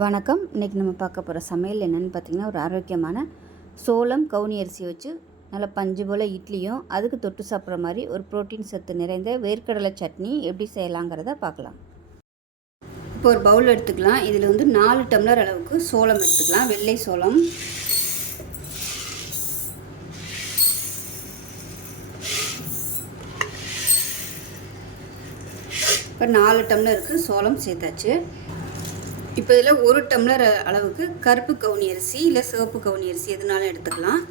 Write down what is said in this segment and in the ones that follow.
வணக்கம். இன்றைக்கி நம்ம பார்க்க போகிற சமையல் என்னென்னு பார்த்தீங்கன்னா ஒரு ஆரோக்கியமான சோளம் கவுனி அரிசி வச்சு நல்லா பஞ்சு போல் இட்லியும் அதுக்கு தொட்டு சாப்பிட்ற மாதிரி ஒரு ப்ரோட்டீன் சத்து நிறைந்த வேர்க்கடலை சட்னி எப்படி செய்யலாங்கிறத பார்க்கலாம். இப்போ ஒரு பவுல் எடுத்துக்கலாம். இதில் வந்து நாலு டம்ளர் அளவுக்கு சோளம் எடுத்துக்கலாம். வெள்ளை சோளம். இப்போ நாலு டம்ளருக்கு சோளம் சேர்த்தாச்சு. இப்போ இதில் ஒரு டம்ளர் அளவுக்கு கருப்பு கவுனி அரிசி இல்லை சிவப்பு கவுனி அரிசி எதுனாலும் எடுத்துக்கலாம்.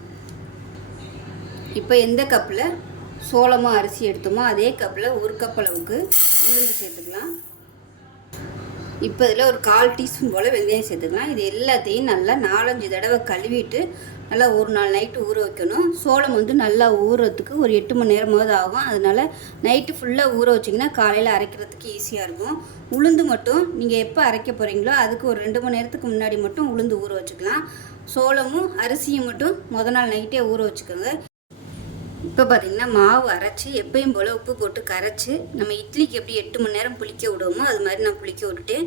இப்போ எந்த கப்பில் சோளமாக அரிசி எடுத்தோமோ அதே கப்பில் ஒரு கப் அளவுக்கு உளுந்து சேர்த்துக்கலாம். இப்போ இதில் ஒரு கால் டீஸ்பூன் போல் வெந்தயம் சேர்த்துக்கலாம். இது எல்லாத்தையும் நல்லா நாலஞ்சு தடவை கழுவிட்டு நல்லா ஒரு நாள் நைட்டு ஊற வைக்கணும். சோளம் வந்து நல்லா ஊறுறதுக்கு ஒரு எட்டு மணி நேரமாவது ஆகும். அதனால் நைட்டு ஃபுல்லாக ஊற வச்சிங்கன்னா காலையில் அரைக்கிறதுக்கு ஈஸியாக இருக்கும். உளுந்து மட்டும் நீங்கள் எப்போ அரைக்க போகிறீங்களோ அதுக்கு ஒரு ரெண்டு மணி நேரத்துக்கு முன்னாடி மட்டும் உளுந்து ஊற வச்சுக்கலாம். சோளமும் அரிசியும் மட்டும் முத நாள் நைட்டே ஊற வச்சுக்கோங்க. இப்போ பார்த்திங்கன்னா மாவு அரைச்சி எப்பயும் போல் உப்பு போட்டு கரைச்சி நம்ம இட்லிக்கு எப்படி எட்டு மணி நேரம் புளிக்க விடுவோமோ அது மாதிரி நான் புளிக்க விட்டுட்டு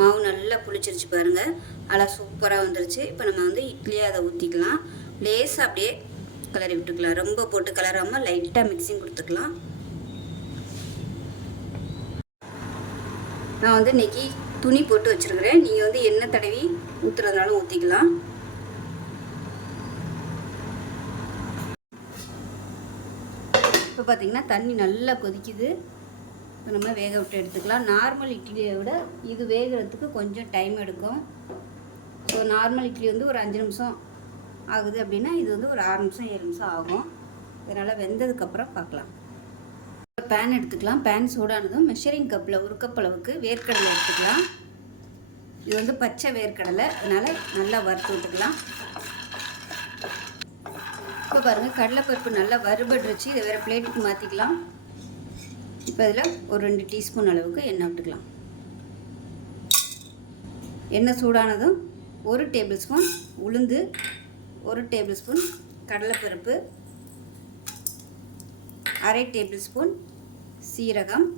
மாவு நல்லா புளிச்சிருச்சு பாருங்கள் நல்லா சூப்பராக வந்துருச்சு. இப்போ நம்ம வந்து இட்லியை அதை ஊற்றிக்கலாம் லேசாக அப்படியே கலரி விட்டுக்கலாம். ரொம்ப போட்டு கலராமல் லைட்டாக மிக்சிங் கொடுத்துக்கலாம். நான் வந்து இன்றைக்கி துணி போட்டு வச்சுருக்கிறேன். நீங்கள் வந்து எண்ணெய் தடவி ஊற்றுறதுனாலும் ஊற்றிக்கலாம் இப்போ பார்த்திங்கன்னா தண்ணி நல்லா கொதிக்குது. இப்போ நம்ம வேக விட்டு எடுத்துக்கலாம். நார்மல் இட்லியை விட இது வேகிறதுக்கு கொஞ்சம் டைம் எடுக்கும். ஸோ நார்மல் இட்லி வந்து ஒரு அஞ்சு நிமிஷம் ஆகுது அப்படின்னா இது வந்து ஒரு ஆறு நிமிஷம் ஏழு நிமிஷம் ஆகும். இதனால் வெந்ததுக்கப்புறம் பார்க்கலாம். ஒரு பேன் எடுத்துக்கலாம். பேன் சூடானதும் மெஷரிங் கப்பில் ஒரு கப் அளவுக்கு வேர்க்கடலை எடுத்துக்கலாம். இது வந்து பச்சை வேர்க்கடலை. அதனால் நல்லா வறுத்து விட்டுக்கலாம். இப்போ பாருங்கள் கடலைப்பருப்பு நல்லா வறுபடுச்சு இதை வேறு பிளேட்டுக்கு மாற்றிக்கலாம் இப்போ இதில் ஒரு ரெண்டு டீஸ்பூன் அளவுக்கு எண்ணெய் விட்டுக்கலாம். எண்ணெய் சூடானதும் ஒரு டேபிள் ஸ்பூன் உளுந்து ஒரு டேபிள் ஸ்பூன் கடலைப்பருப்பு அரை டேபிள் ஸ்பூன் சீரகம்.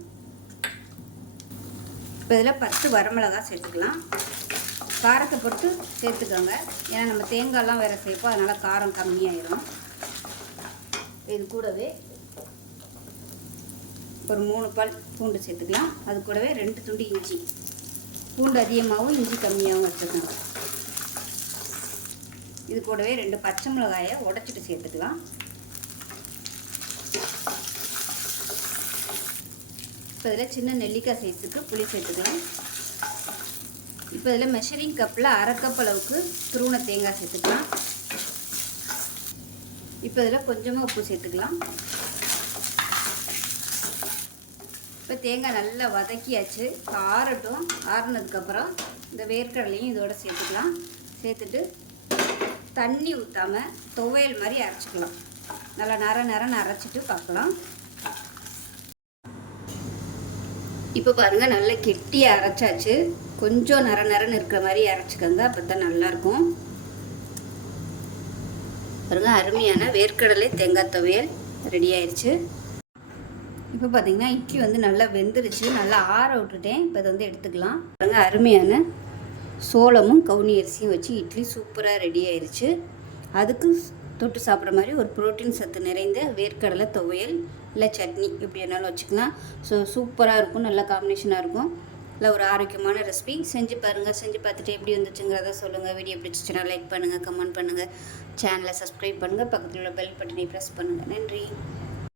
இப்போ இதில் பத்து வரமிளகா சேர்த்துக்கலாம். காரத்தை பொறுத்து சேர்த்துக்கோங்க. ஏன்னா நம்ம தேங்காய்லாம் வேறு சேர்ப்போம் அதனால் காரம் கம்மியாயிடும் இது கூடவே ஒரு மூணு பால் பூண்டு சேர்த்துக்கலாம். அது கூடவே ரெண்டு துண்டு இஞ்சி. பூண்டு அதிகமாகவும் இஞ்சி கம்மியாகவும் வச்சுக்கோங்க இது கூடவே ரெண்டு பச்சை மிளகாயை உடச்சிட்டு சேர்த்துக்கலாம். இப்போ இதில் சின்ன நெல்லிக்காய் சைஸுக்கு புளி சேர்த்துக்கலாம். இப்போ இதில் மெஷரிங் கப்பில் அரை கப் அளவுக்கு துருவண தேங்காய் சேர்த்துக்கலாம். இப்போ இதில் கொஞ்சமாக உப்பு சேர்த்துக்கலாம். இப்போ தேங்காய் நல்லா வதக்கியாச்சு. ஆறட்டும். ஆறுனதுக்கப்புறம் இந்த வேர்க்கடலையும் இதோட சேர்த்துக்கலாம். சேர்த்துட்டு தண்ணி ஊற்றாமல் துவையல் மாதிரி அரைச்சிக்கலாம். நல்லா நர நரன்னு அரைச்சிட்டு பார்க்கலாம். இப்போ பாருங்கள் நல்லா கெட்டியாக அரைச்சாச்சு. கொஞ்சம் நர நரன்னு இருக்கிற மாதிரி அரைச்சிக்கோங்க அப்போ தான் நல்லாயிருக்கும். பாருங்கள் அருமையான வேர்க்கடலை தேங்காய் துவையல் ரெடி ஆயிடுச்சு இப்போ பார்த்தீங்கன்னா இட்லி வந்து நல்லா வெந்துருச்சு. நல்லா ஆற விட்டுட்டேன். இப்போ இதை வந்து எடுத்துக்கலாம். பாருங்கள் அருமையான சோளமும் கவுனி அரிசியும் வச்சு இட்லி சூப்பராக ரெடி ஆயிடுச்சு அதுக்கு தொட்டு சாப்பிட்ற மாதிரி ஒரு புரோட்டீன் சத்து நிறைந்த வேர்க்கடலை துவையல் இல்லை சட்னி எப்படி வேணாலும் வச்சுக்கலாம். ஸோ சூப்பராக இருக்கும். நல்ல காம்பினேஷனாக இருக்கும். இல்லை ஒரு ஆரோக்கியமான ரெசிபி செஞ்சு பாருங்கள் செஞ்சு பார்த்துட்டு எப்படி வந்துச்சுங்கிறத சொல்லுங்கள் வீடியோ பிடிச்சிச்சுன்னா லைக் பண்ணுங்கள் கமெண்ட் பண்ணுங்கள் சேனலை சப்ஸ்கிரைப் பண்ணுங்கள் பக்கத்தில் உள்ள பெல் பட்டனை ப்ரெஸ் பண்ணுங்கள் நன்றி.